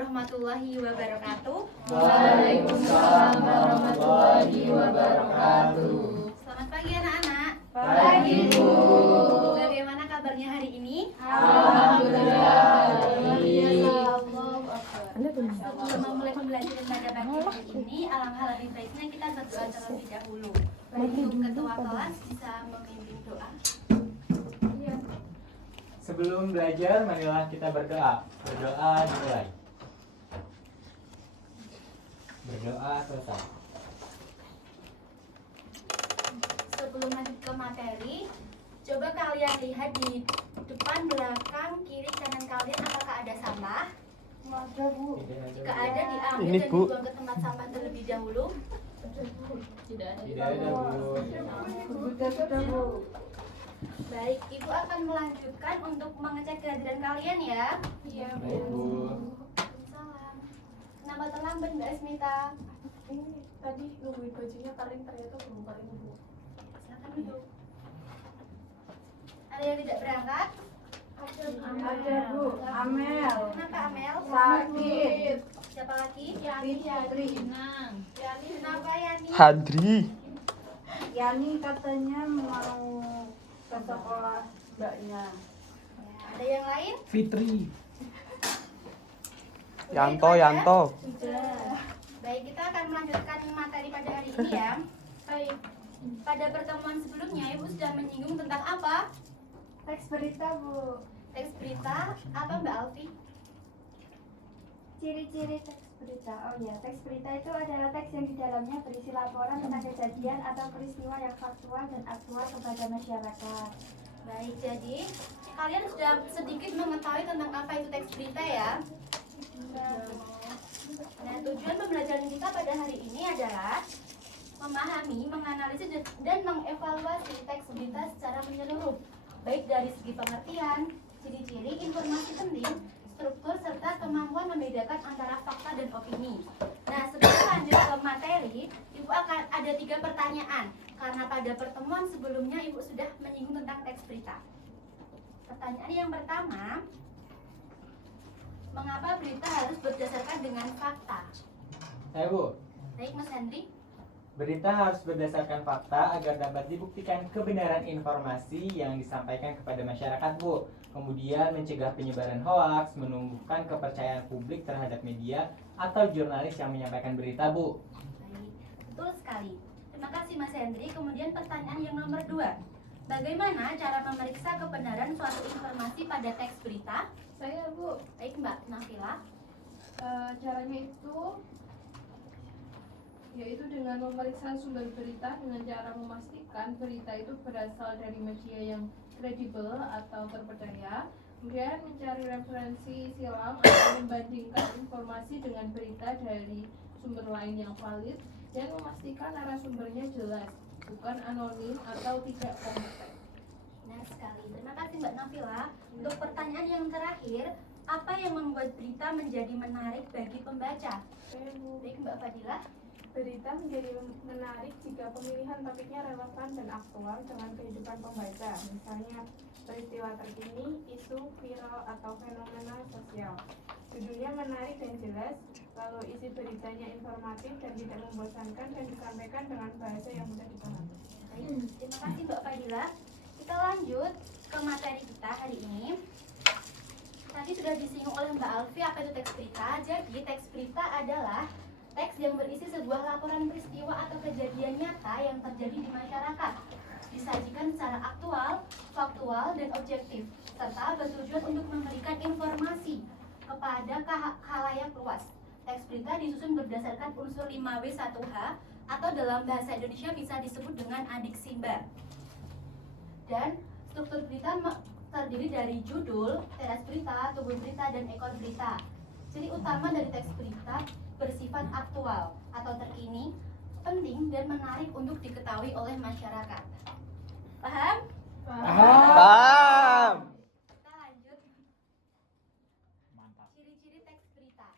warahmatullahi wabarakatuh. Waalaikumsalam warahmatullahi wabarakatuh. Selamat pagi anak-anak. Pagi, Bu. Bagaimana kabarnya hari ini? Alhamdulillah. Sebelum memulai pembelajaran pada pagi hari ini, alangkah lebih baiknya kita berdoa terlebih dahulu. Untuk ketua kelas bisa memimpin doa. Sebelum belajar, marilah kita berdoa. Berdoa dimulai. Berdoa selesai. Sebelum lanjut ke materi, coba kalian lihat di depan, belakang, kiri, kanan kalian apakah ada sampah? Ada, Bu. Jika ada, diambil Ini, dan Bu. dibuang ke tempat sampah terlebih dahulu. Tidak ada, Bu. Sudah, Bu. Baik, Ibu akan melanjutkan untuk mengecek kehadiran kalian ya. Iya, Baik, Bu. Salam. Kenapa terlambat Mbak Esmita? Ini tadi nungguin bajunya kalian ternyata belum kalian nunggu. Silakan duduk. Ada yang tidak berangkat? Ada, Bu. Amel. Kenapa Amel? Sakit. Siapa lagi? Fitri. Kenapa Yani? Hadri. Yani katanya mau ke sekolah mbaknya. Ada yang lain? Fitri. Sudah, Yanto, itu aja? Yanto. Sudah. Baik, kita akan melanjutkan materi pada hari ini ya. Baik. Pada pertemuan sebelumnya Ibu sudah menyinggung tentang apa? Teks berita, Bu. Teks berita apa Mbak Alfi? Ciri-ciri teks berita. Oh ya, teks berita itu adalah teks yang di dalamnya berisi laporan tentang kejadian atau peristiwa yang faktual dan aktual kepada masyarakat. Baik, jadi kalian sudah sedikit mengetahui tentang apa itu teks berita ya. Nah, tujuan pembelajaran kita pada hari ini adalah memahami, menganalisis dan mengevaluasi teks berita secara menyeluruh, baik dari segi pengertian, ciri-ciri, informasi penting, struktur, serta kemampuan membedakan antara fakta dan opini. Nah, sebelum lanjut ke materi, Ibu akan ada 3 pertanyaan, karena pada pertemuan sebelumnya Ibu sudah menyinggung tentang teks berita. Pertanyaan yang pertama, mengapa berita harus berdasarkan dengan fakta? Bu. Baik, Mas Hendri. Berita harus berdasarkan fakta agar dapat dibuktikan kebenaran informasi yang disampaikan kepada masyarakat, Bu. Kemudian mencegah penyebaran hoaks, menumbuhkan kepercayaan publik terhadap media atau jurnalis yang menyampaikan berita, Bu. Baik, betul sekali. Terima kasih Mas Hendri. Kemudian pertanyaan yang nomor 2. Bagaimana cara memeriksa kebenaran suatu informasi pada teks berita? Saya, Bu, Baik, Mbak Nafila. caranya itu yaitu dengan memeriksa sumber berita dengan cara memastikan berita itu berasal dari media yang kredibel atau terpercaya, kemudian mencari referensi silang atau membandingkan informasi dengan berita dari sumber lain yang valid, dan memastikan narasumbernya jelas, bukan anonim atau tidak kompeten. Benar sekali. Terima kasih Mbak Nafila. Untuk pertanyaan yang terakhir, apa yang membuat berita menjadi menarik bagi pembaca? Saya, Bu, Baik, Mbak Fadila. berita menjadi menarik jika pemilihan topiknya relevan dan aktual dengan kehidupan pembaca, misalnya peristiwa terkini, isu, viral, atau fenomena sosial. Judulnya menarik dan jelas, lalu isi beritanya informatif dan tidak membosankan, dan disampaikan dengan bahasa yang mudah dipahami. Baik, terima kasih Mbak Fadila. Kita lanjut ke materi kita hari ini. Tadi sudah disinggung oleh Mbak Alfi apa itu teks berita. Jadi teks berita adalah teks yang berisi sebuah laporan peristiwa atau kejadian nyata yang terjadi di masyarakat, disajikan secara aktual, faktual, dan objektif, serta bertujuan untuk memberikan informasi kepada khalayak luas. Teks berita disusun berdasarkan unsur 5W1H atau dalam bahasa Indonesia bisa disebut dengan adik simba. Dan struktur berita terdiri dari judul, teras berita, tubuh berita, dan ekor berita. Ciri utama dari teks berita bersifat aktual atau terkini, penting dan menarik untuk diketahui oleh masyarakat. Paham? Paham. Kita lanjut. Ciri-ciri teks berita.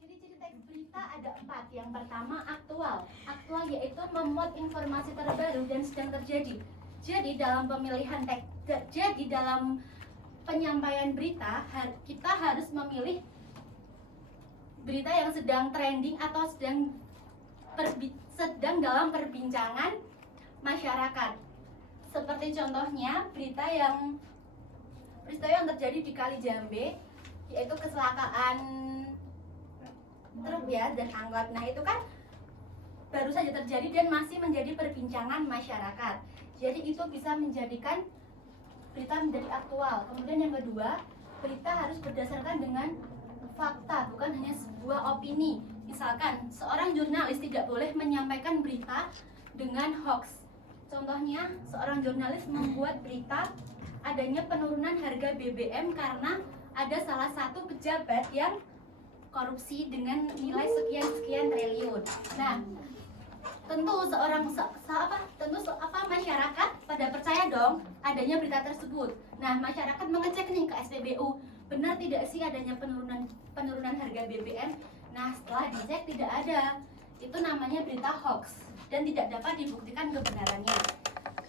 Ciri-ciri teks berita ada 4. Yang pertama, aktual. Aktual yaitu memuat informasi terbaru dan sedang terjadi. Jadi dalam pemilihan teks, jadi dalam penyampaian berita kita harus memilih berita yang sedang trending atau sedang dalam perbincangan masyarakat. Seperti contohnya peristiwa yang terjadi di Kali Jambe, yaitu kecelakaan truk ya dan angkot. Nah itu kan baru saja terjadi dan masih menjadi perbincangan masyarakat. Jadi itu bisa menjadikan berita menjadi aktual. Kemudian yang kedua, berita harus berdasarkan dengan fakta, bukan hanya sebuah opini. Misalkan seorang jurnalis tidak boleh menyampaikan berita dengan hoax. Contohnya, seorang jurnalis membuat berita adanya penurunan harga BBM karena ada salah satu pejabat yang korupsi dengan nilai sekian triliun. Nah, tentu masyarakat pada percaya dong adanya berita tersebut. Nah, masyarakat mengecek nih ke SPBU, benar tidak sih adanya penurunan harga BBM? Nah, setelah dicek tidak ada. Itu namanya berita hoax dan tidak dapat dibuktikan kebenarannya.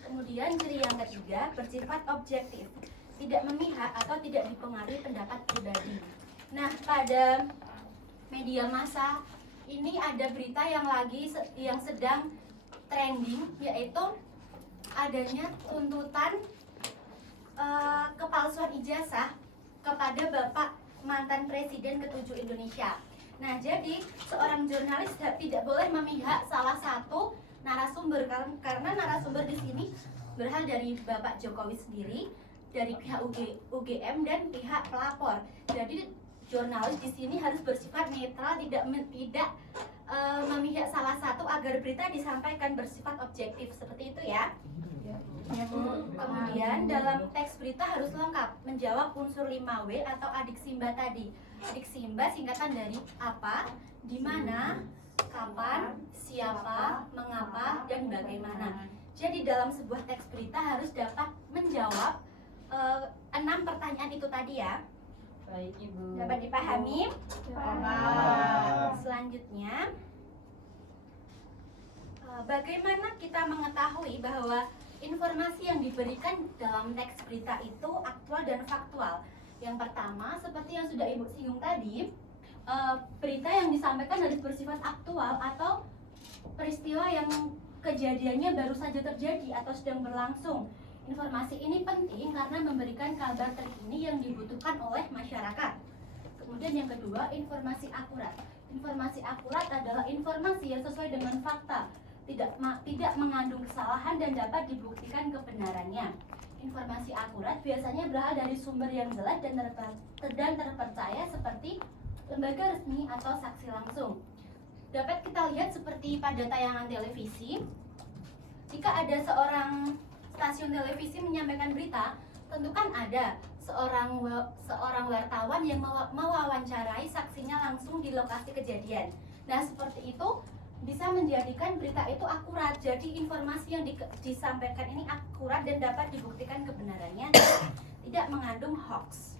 Kemudian ciri yang ketiga, bersifat objektif, tidak memihak atau tidak dipengaruhi pendapat pribadi. Nah, pada media massa ini ada berita yang sedang trending, yaitu adanya tuntutan kepalsuan ijazah kepada Bapak mantan Presiden ke-7 Indonesia. Nah, jadi seorang jurnalis tidak boleh memihak salah satu narasumber karena narasumber di sini berasal dari Bapak Jokowi sendiri, dari pihak UGM dan pihak pelapor. Jadi jurnalis di sini harus bersifat netral, tidak memihak salah satu agar berita disampaikan bersifat objektif. Seperti itu ya. Kemudian dalam teks berita harus lengkap, menjawab unsur 5W atau adiksimba tadi. Adiksimba singkatan dari apa, di mana, kapan, siapa, mengapa, dan bagaimana. Jadi dalam sebuah teks berita harus dapat menjawab 6 pertanyaan itu tadi ya. Baik Ibu. Dapat dipahami? Selanjutnya, bagaimana kita mengetahui bahwa informasi yang diberikan dalam teks berita itu aktual dan faktual? Yang pertama, seperti yang sudah Ibu singgung tadi, berita yang disampaikan harus bersifat aktual atau peristiwa yang kejadiannya baru saja terjadi atau sedang berlangsung. Informasi ini penting karena memberikan kabar terkini yang dibutuhkan oleh masyarakat. Kemudian yang kedua, informasi akurat. Informasi akurat adalah informasi yang sesuai dengan fakta, tidak mengandung kesalahan dan dapat dibuktikan kebenarannya. Informasi akurat biasanya berasal dari sumber yang jelas dan terpercaya seperti lembaga resmi atau saksi langsung. Dapat kita lihat seperti pada tayangan televisi, jika ada seorang stasiun televisi menyampaikan berita, tentu kan ada seorang wartawan yang mewawancarai saksinya langsung di lokasi kejadian. Nah, seperti itu bisa menjadikan berita itu akurat. Jadi informasi yang disampaikan ini akurat dan dapat dibuktikan kebenarannya, tidak mengandung hoax.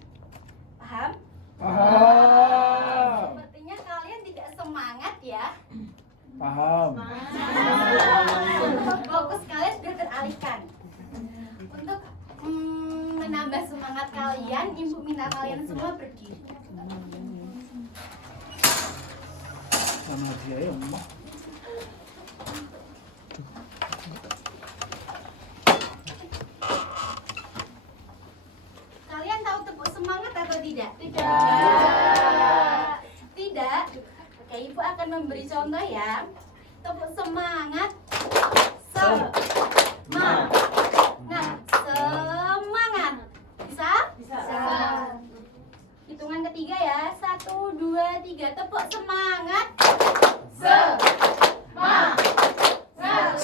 Paham? Paham. Sepertinya kalian tidak semangat ya. Paham. Fokus kalian sudah teralihkan. Untuk menambah semangat kalian, Ibu minta kalian semua berdiri. Sama dia ya, Emak. Kalian tahu tepuk semangat atau tidak? Tidak. Oke, Ibu akan memberi contoh ya. Tepuk semangat. Semangat. Nah, semangat. Bisa? Bisa. Hitungan ketiga ya. 1, 2, 3. Tepuk semangat. Semangat. Tepuk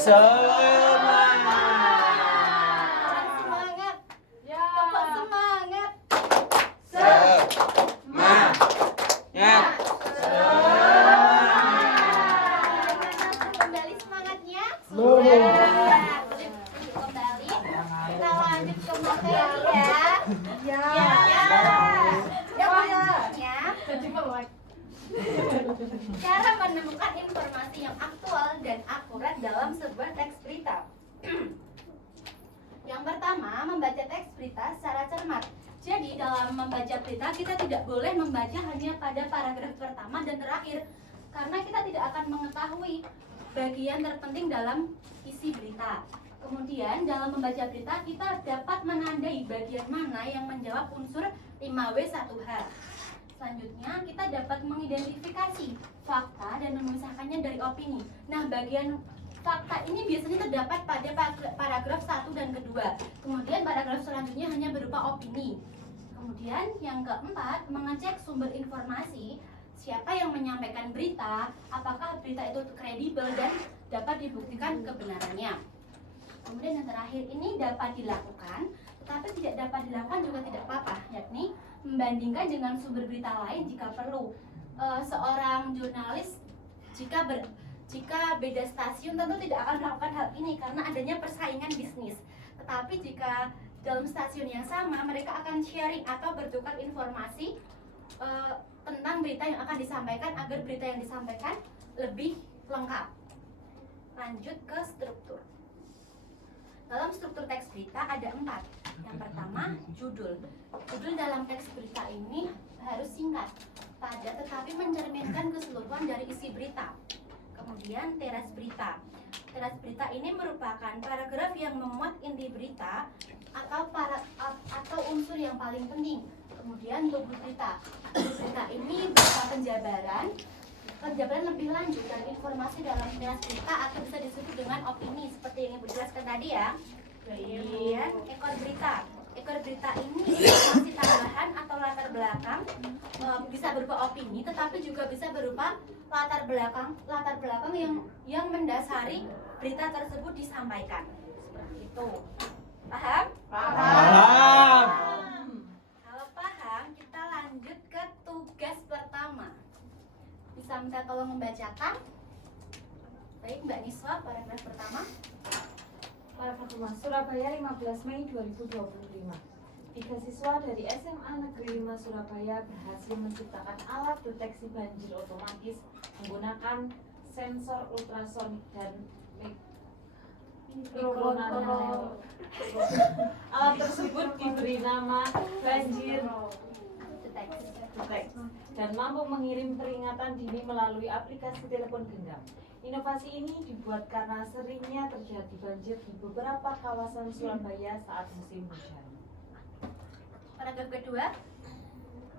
semangat. Kembali semangatnya. Sudah. Boleh kembali. Kita lanjut ke materi ya. Ya. Cara menemukan informasi yang aktual dan akurat dalam sebuah teks berita. Yang pertama, membaca teks berita secara cermat. Jadi dalam membaca berita kita tidak boleh membaca hanya pada paragraf pertama dan terakhir, karena kita tidak akan mengetahui bagian terpenting dalam isi berita. Kemudian dalam membaca berita kita dapat menandai bagian mana yang menjawab unsur 5W1H. Selanjutnya kita dapat mengidentifikasi fakta dan memisahkannya dari opini. Nah, bagian fakta ini biasanya terdapat pada paragraf 1 dan kedua. Kemudian paragraf selanjutnya hanya berupa opini. Kemudian yang keempat, mengecek sumber informasi, siapa yang menyampaikan berita, apakah berita itu kredibel dan dapat dibuktikan kebenarannya. Kemudian yang terakhir ini dapat dilakukan, tetapi tidak dapat dilakukan juga tidak apa-apa, yakni membandingkan dengan sumber berita lain jika perlu. Seorang jurnalis jika beda stasiun tentu tidak akan melakukan hal ini karena adanya persaingan bisnis. Tetapi jika dalam stasiun yang sama, mereka akan sharing atau bertukar informasi tentang berita yang akan disampaikan agar berita yang disampaikan lebih lengkap. Lanjut ke struktur. Dalam struktur teks berita ada 4. Yang pertama, judul. Judul dalam teks berita ini harus singkat, padat, tetapi mencerminkan keseluruhan dari isi berita. Kemudian teras berita. Teras berita ini merupakan paragraf yang memuat inti berita atau unsur yang paling penting. Kemudian tubuh berita. Tubuh berita ini berupa penjabaran lebih lanjut dan informasi dalam teras berita atau bisa disebut dengan opini seperti yang Ibu jelaskan tadi ya. Kemudian ekor berita. Ekor berita ini informasi tambahan atau latar belakang, bisa berupa opini tetapi juga bisa berupa latar belakang yang mendasari berita tersebut disampaikan. Seperti itu. Paham? Paham. Kalau paham, kita lanjut ke tugas pertama. Bisa minta tolong membacakan. Baik, Mbak Niswa, paragraf pertama. Paragraf 5. Surabaya 15 Mei 2025. 3 siswa dari SMA Negeri 5 Surabaya berhasil menciptakan alat deteksi banjir otomatis menggunakan sensor ultrasonik dan mikronano. Alat tersebut diberi nama banjir deteksi dan mampu mengirim peringatan dini melalui aplikasi telepon genggam. Inovasi ini dibuat karena seringnya terjadi banjir di beberapa kawasan Surabaya saat musim hujan. Paragraf kedua.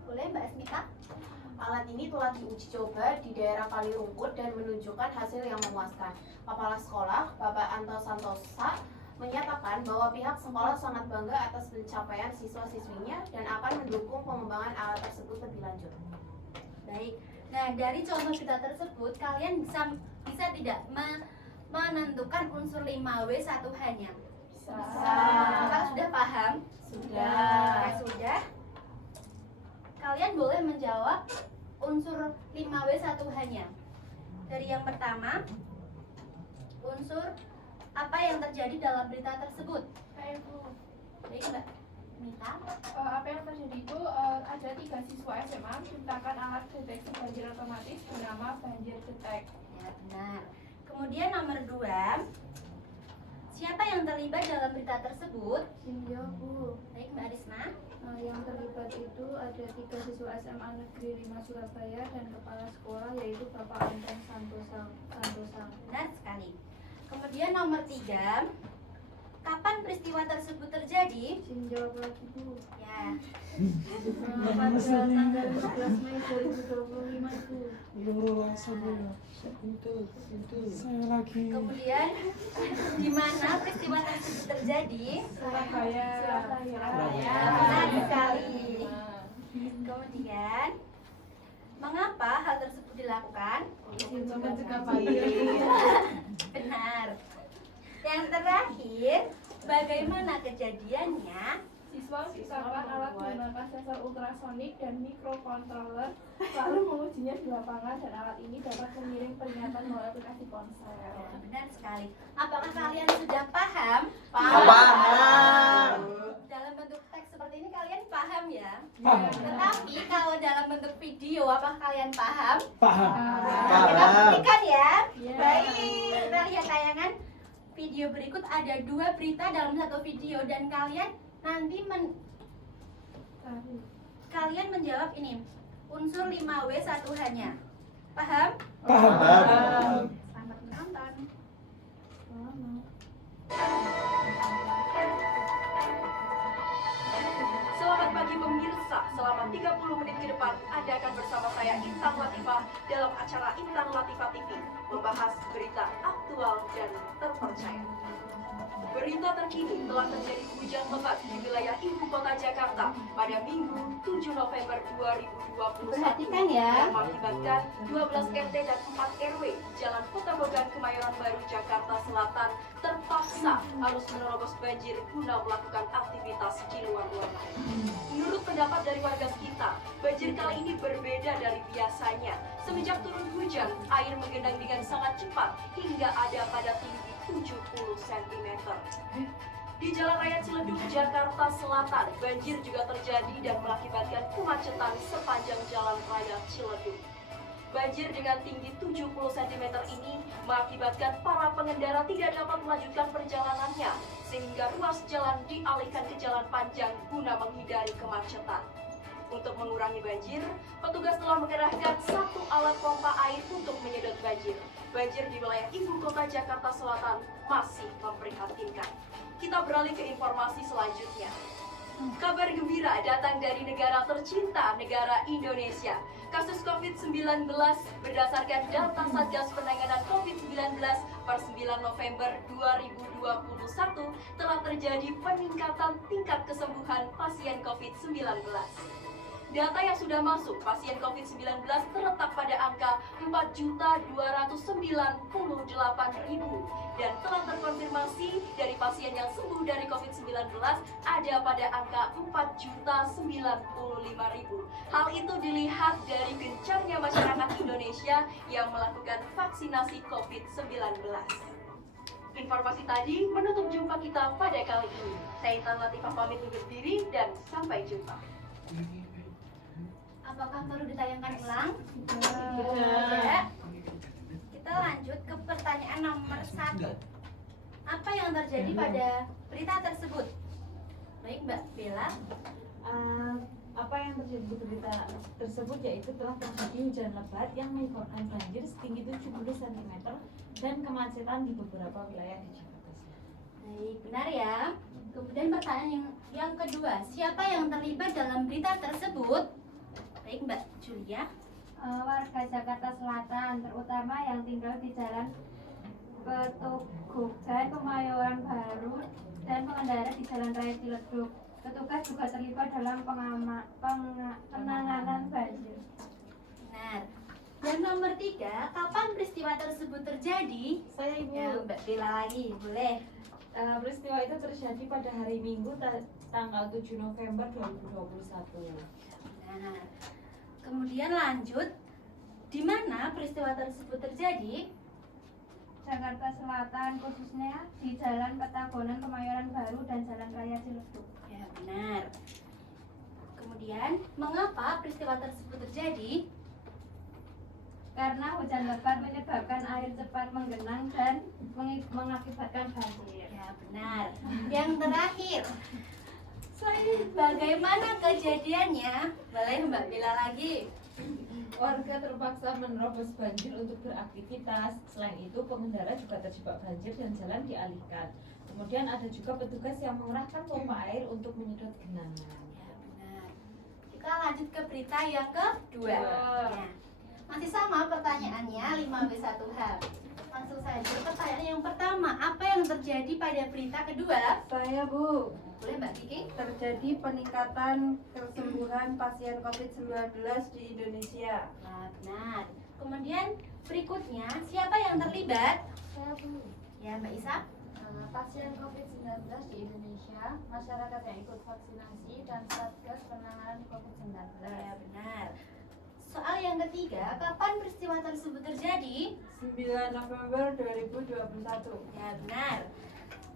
Boleh Mbak Asmita? Alat ini telah diuji coba di daerah Kalirungkut dan menunjukkan hasil yang memuaskan. Kepala sekolah, Bapak Anto Santosa, menyatakan bahwa pihak sekolah sangat bangga atas pencapaian siswa-siswinya dan akan mendukung pengembangan alat tersebut lebih lanjut. Baik. Nah, dari contoh kita tersebut, kalian bisa tidak menentukan unsur 5W1H-nya? Bisa. Apakah sudah paham? Sudah. Sudah. Kalian boleh menjawab unsur 5W1H-nya. Dari yang pertama, unsur apa yang terjadi dalam berita tersebut? Kayak Bu, Baik, Mbak Mita. apa yang terjadi itu ada 3 siswa SMA menciptakan alat deteksi banjir otomatis bernama Banjir Detect. Ya, benar. Kemudian nomor 2, siapa yang terlibat dalam berita tersebut? Iya Bu, Baik, Mbak Arisma. yang terlibat itu ada 3 siswa SMA Negeri 5 Surabaya dan kepala sekolah yaitu Bapak Anton Santosa. Benar sekali. Kemudian nomor 3, kapan peristiwa tersebut terjadi? Jawab lagi Bu. Ya, Pada tanggal 15 Mei 2025 Bu. Saya lagi. kemudian di mana peristiwa tersebut terjadi? Surabaya. Ya, benar sekali. Kemudian, mengapa hal tersebut dilakukan? Untuk mencegah banjir. Benar. Yang terakhir, bagaimana kejadiannya? Siswa menciptakan alat menggunakan sensor ultrasonik dan mikrocontroller lalu mengujinya di lapangan dan alat ini dapat mengirim peringatan melalui aplikasi ponsel. Ya, benar sekali. Apakah kalian sudah paham? Paham. Dalam bentuk teks seperti ini kalian paham ya? Paham. Tetapi kalau dalam bentuk video, apakah kalian paham? Paham. Nah, kita buktikan ya. Iya. Baik, kita lihat tayangan video berikut. Ada 2 berita dalam satu video dan kalian nanti Kalian menjawab ini, unsur 5W satuannya. Paham? Paham. Selamat menonton. Selamat pagi pemirsa, selama 30 menit ke depan Anda akan bersama saya Intan Latifah dalam acara Intan Latifah TV membahas berita aktual dan terpercaya. Berita terkini telah terjadi hujan lebat di wilayah ibu kota Jakarta pada Minggu 7 November 2021 Perhatikan ya. yang mengakibatkan 12 RT dan 4 RW Jalan Kota Bogan Kemayoran Baru Jakarta Selatan terpaksa harus menerobos banjir guna melakukan aktivitas di luar ruangan. Menurut pendapat dari warga sekitar, banjir kali ini berbeda dari biasanya. Semenjak turun hujan, air menggenang dengan sangat cepat hingga ada pada tinggi 70 cm. Di Jalan Raya Ciledug, Jakarta Selatan, banjir juga terjadi dan mengakibatkan kemacetan sepanjang Jalan Raya Ciledug. Banjir dengan tinggi 70 cm ini mengakibatkan para pengendara tidak dapat melanjutkan perjalanannya, sehingga ruas jalan dialihkan ke jalan panjang guna menghindari kemacetan. Untuk mengurangi banjir, petugas telah mengerahkan 1 alat pompa air untuk menyedot banjir. Banjir di wilayah ibu kota Jakarta Selatan masih memprihatinkan. Kita beralih ke informasi selanjutnya. Kabar gembira datang dari negara tercinta, negara Indonesia. Kasus COVID-19 berdasarkan data Satgas Penanganan COVID-19 per 9 November 2021 telah terjadi peningkatan tingkat kesembuhan pasien COVID-19. Data yang sudah masuk pasien COVID-19 terletak pada angka 4.298.000 dan telah terkonfirmasi dari pasien yang sembuh dari COVID-19 ada pada angka 4.095.000. Hal itu dilihat dari gencarnya masyarakat Indonesia yang melakukan vaksinasi COVID-19. Informasi tadi menutup jumpa kita pada kali ini. Saya Intan Latifah pamit undur diri dan sampai jumpa. Apakah perlu ditayangkan ulang? Tidak. Kita lanjut ke pertanyaan nomor 1. Apa yang terjadi pada berita tersebut? Baik, Mbak Bella. Apa yang terjadi di berita tersebut yaitu telah terjadi hujan lebat yang menyebabkan banjir setinggi 70 cm dan kemacetan di beberapa wilayah di Jakarta Selatan. Baik, benar ya. Kemudian pertanyaan yang kedua, siapa yang terlibat dalam berita tersebut? Baik, Mbak Julia. Warga Jakarta Selatan, terutama yang tinggal di Jalan Petogogan, Kemayoran Baru, dan pengendara di Jalan Raya Ciledug. Petugas juga terlibat dalam penanganan banjir. Benar. Dan nomor 3, kapan peristiwa tersebut terjadi? Saya Ibu. Ya, Mbak Bella lagi, boleh. Peristiwa itu terjadi pada hari Minggu tanggal 7 November 2021. Nah, kemudian lanjut, di mana peristiwa tersebut terjadi? Jakarta Selatan, khususnya di Jalan Petagonan Kemayoran Baru dan Jalan Raya Ciledug. Ya, benar. Kemudian, mengapa peristiwa tersebut terjadi? Karena hujan lebat menyebabkan air cepat menggenang dan mengakibatkan banjir. Ya, benar. Yang terakhir, bagaimana kejadiannya? Boleh Mbak Bella lagi. Warga terpaksa menerobos banjir untuk beraktivitas. Selain itu, pengendara juga terjebak banjir dan jalan dialihkan. Kemudian ada juga petugas yang mengerahkan pompa air untuk menyedot genangan. Ya, benar. Kita lanjut ke berita yang kedua. Ya. Masih sama pertanyaannya, 5W1H. Langsung saja pertanyaan yang pertama, apa yang terjadi pada berita kedua? Saya Bu, Boleh Mbak Kiki? terjadi peningkatan kesembuhan pasien COVID-19 di Indonesia. Nah, benar. Kemudian berikutnya, siapa yang terlibat? Saya Bu, Ya, Mbak Isa. pasien COVID-19 di Indonesia, masyarakat yang ikut vaksinasi, dan Satgas Penanganan COVID-19. Ya, benar. Soal yang ketiga, kapan peristiwa tersebut terjadi? 9 November 2021. Ya, benar.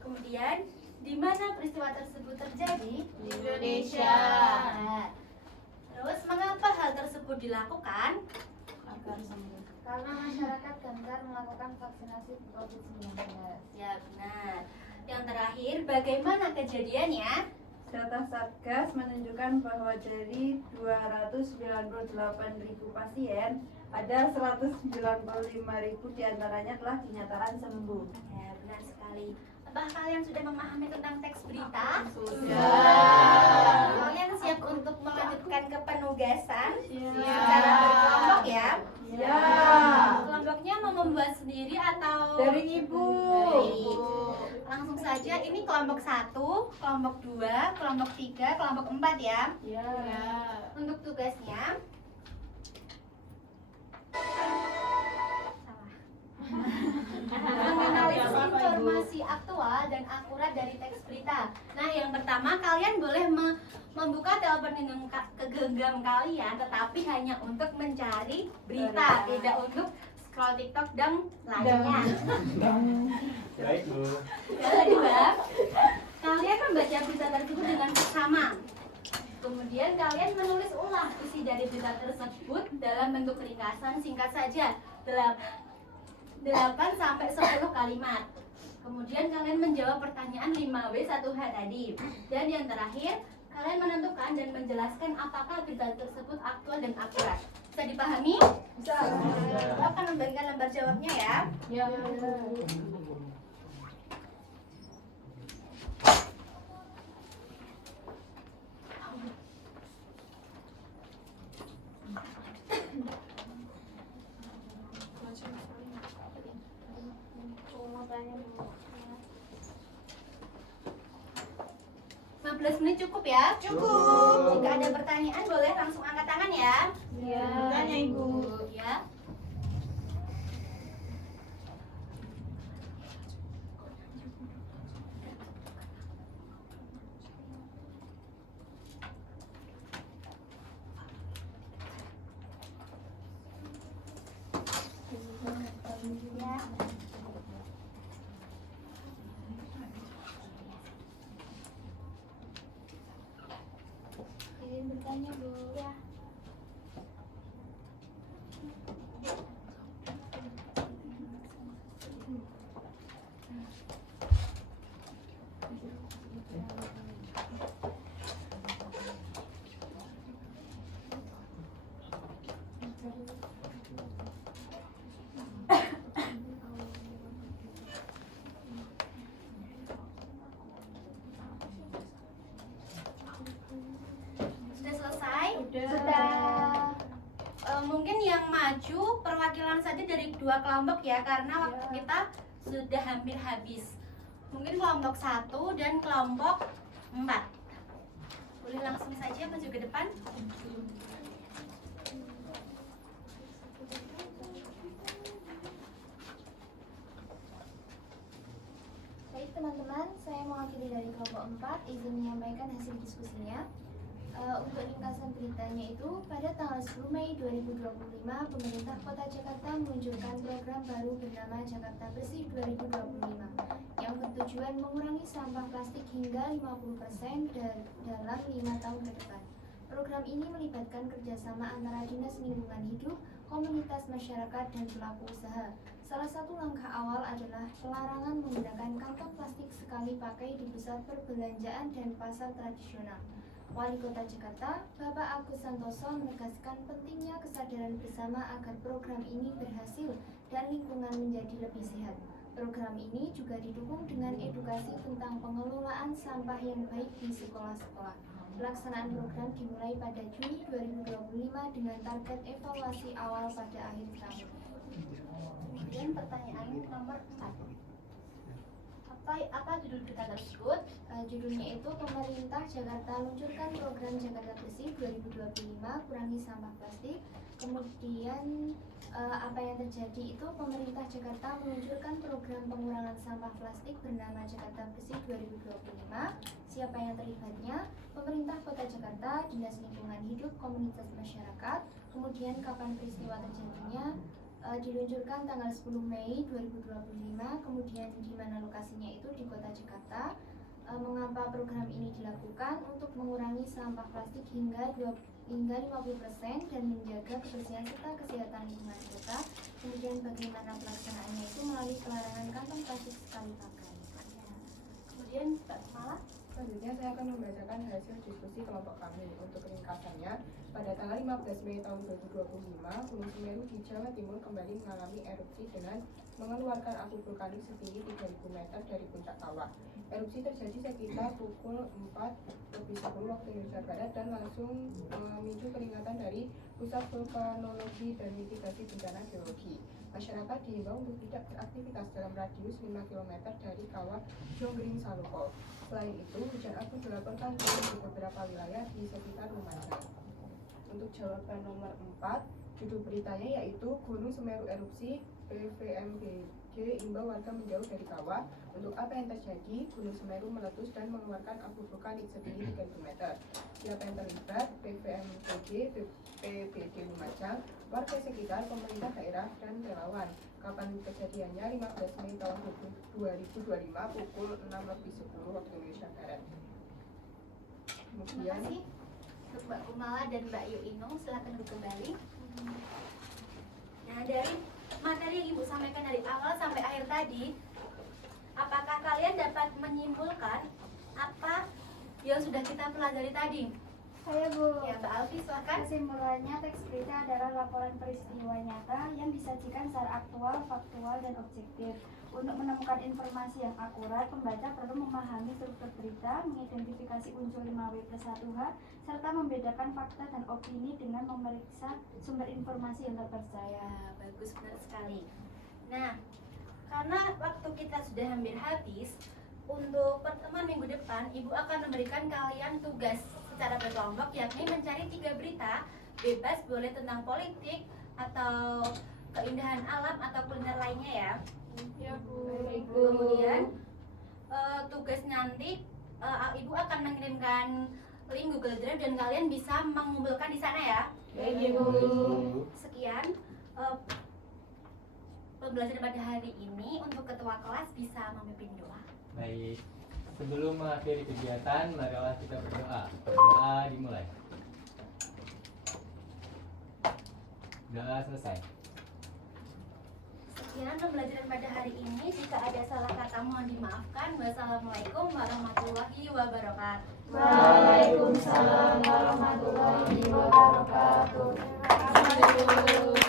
Kemudian, di mana peristiwa tersebut terjadi? Di Indonesia. Nah, terus, mengapa hal tersebut dilakukan? Agar sembuh. Karena masyarakat gencar melakukan vaksinasi COVID-19. Ya, benar. Yang terakhir, bagaimana kejadiannya? Data Satgas menunjukkan bahwa dari 298.000 pasien, ada 195.000 diantaranya telah dinyatakan sembuh. Ya, benar sekali. Apakah kalian sudah memahami tentang teks berita? Sudah. Kalian siap untuk melanjutkan ke penugasan Iya. secara berkelompok ya? Ya. Kelompoknya mau membuat sendiri atau Dari Ibu. Baik. Langsung saja, ini kelompok 1, kelompok 2, kelompok 3, kelompok 4 ya. Ya. Untuk tugasnya salah. Menganalisis informasi aktual dan akurat dari teks berita. Nah, yang pertama kalian boleh membuka telepon genggam kalian, tetapi hanya untuk mencari berita, tidak untuk scroll TikTok dan lainnya. Baik, Bu. Yang kedua, kalian membaca berita tersebut dengan seksama. Kemudian kalian menulis ulang isi dari berita tersebut dalam bentuk ringkasan singkat saja, 8 sampai 10 kalimat. Kemudian kalian menjawab pertanyaan 5W1H tadi. Dan yang terakhir, kalian menentukan dan menjelaskan apakah berita tersebut aktual dan akurat. Bisa dipahami? Bisa. Aku akan membagikan lembar jawabnya ya. Ya. Nah, 15 menit cukup ya? Cukup. Jika ada pertanyaan boleh langsung angkat tangan ya. Ya. Tanya Ibu. Ya. Ya. Izin bertanya, Bu. Ya. Sudah selesai? Sudah. Mungkin yang maju perwakilan saja dari 2 kelompok ya, karena waktu kita sudah hampir habis. Mungkin kelompok 1 dan kelompok 4. Boleh langsung saja maju ke depan. Baik teman-teman, saya mewakili dari kelompok 4 izin menyampaikan hasil diskusinya. Untuk ringkasan beritanya itu, pada tanggal 10 Mei 2025, pemerintah Kota Jakarta meluncurkan program baru bernama Jakarta Bersih 2025 yang bertujuan mengurangi sampah plastik hingga 50% dalam 5 tahun ke depan. Program ini melibatkan kerjasama antara Dinas Lingkungan Hidup, komunitas masyarakat, dan pelaku usaha. Salah satu langkah awal adalah pelarangan menggunakan kantong plastik sekali pakai di pusat perbelanjaan dan pasar tradisional. Wali Kota Jakarta, Bapak Agus Santoso menegaskan pentingnya kesadaran bersama agar program ini berhasil dan lingkungan menjadi lebih sehat. Program ini juga didukung dengan edukasi tentang pengelolaan sampah yang baik di sekolah-sekolah. Pelaksanaan program dimulai pada Juni 2025 dengan target evaluasi awal pada akhir tahun. Kemudian pertanyaan nomor 1. Apa judul berita tersebut? Judulnya itu Pemerintah Jakarta luncurkan program Jakarta Bersih 2025 kurangi sampah plastik. Kemudian apa yang terjadi itu pemerintah Jakarta meluncurkan program pengurangan sampah plastik bernama Jakarta Bersih 2025. Siapa yang terlibatnya? Pemerintah Kota Jakarta, Dinas Lingkungan Hidup, komunitas masyarakat. Kemudian kapan peristiwa terjadinya? Diluncurkan tanggal 10 Mei 2025. Kemudian di mana lokasinya itu di Kota Jakarta. Mengapa program ini dilakukan? Untuk mengurangi sampah plastik hingga 50% dan menjaga kebersihan serta kesehatan lingkungan kota. Kemudian bagaimana pelaksanaannya itu melalui pelarangan kantong plastik sekali pakai. Kemudian Mbak Mala. Selanjutnya saya akan membacakan hasil diskusi kelompok kami. Untuk ringkasannya, pada tanggal 15 Mei tahun 2025, Gunung Semeru di Jawa Timur kembali mengalami erupsi dengan mengeluarkan abu vulkanik setinggi 3.000 meter dari puncak kawah. Erupsi terjadi sekitar pukul 4:10 waktu Indonesia Barat dan langsung memicu peringatan dari Pusat Vulkanologi dan Mitigasi Bencana Geologi. Masyarakat diimbau untuk tidak beraktivitas dalam radius 5 km dari kawah Jonggring Saloko. Selain itu, hujan abu dilaporkan turun di beberapa wilayah di sekitar Lumajang. Untuk jawaban nomor 4, judul beritanya yaitu Gunung Semeru erupsi, PVMBG imbau warga menjauh dari kawah. Untuk apa yang terjadi? Gunung Semeru meletus dan mengeluarkan abu vulkanik setinggi 3.000 meter. Siapa yang terlibat? PVMBG, BPBD Lumajang, warga sekitar, pemerintah daerah, dan relawan. Kapan kejadiannya? 15 Mei tahun 2025 pukul 6:10 waktu Indonesia Barat. Terima Kemudian kasih untuk Mbak Kumala dan Mbak Yu Inung, silakan duduk kembali. Nah, dari materi yang Ibu sampaikan dari awal sampai akhir tadi, apakah kalian dapat menyimpulkan apa yang sudah kita pelajari tadi? Saya Bu. Ya, Mbak Alfi, silakan. Kesimpulannya, teks berita adalah laporan peristiwa nyata yang disajikan secara aktual, faktual, dan objektif. Untuk menemukan informasi yang akurat, pembaca perlu memahami struktur berita, mengidentifikasi unsur 5W+1H, serta membedakan fakta dan opini dengan memeriksa sumber informasi yang terpercaya. Ya, bagus, benar sekali. Nah, karena waktu kita sudah hampir habis, untuk pertemuan minggu depan, Ibu akan memberikan kalian tugas secara berkelompok, yakni mencari 3 berita, bebas boleh tentang politik, atau keindahan alam, atau kuliner lainnya ya. ya Bu. Kemudian tugas nanti Ibu akan mengirimkan link Google Drive dan kalian bisa mengumpulkan di sana ya. Sekian pembelajaran pada hari ini. Untuk ketua kelas bisa memimpin doa. Baik, sebelum mengakhiri kegiatan, marilah kita berdoa. Doa dimulai. Doa selesai. Sekian pembelajaran pada hari ini. Jika ada salah kata mohon dimaafkan. Wassalamualaikum warahmatullahi wabarakatuh. Waalaikumsalam warahmatullahi wabarakatuh. Terima kasih.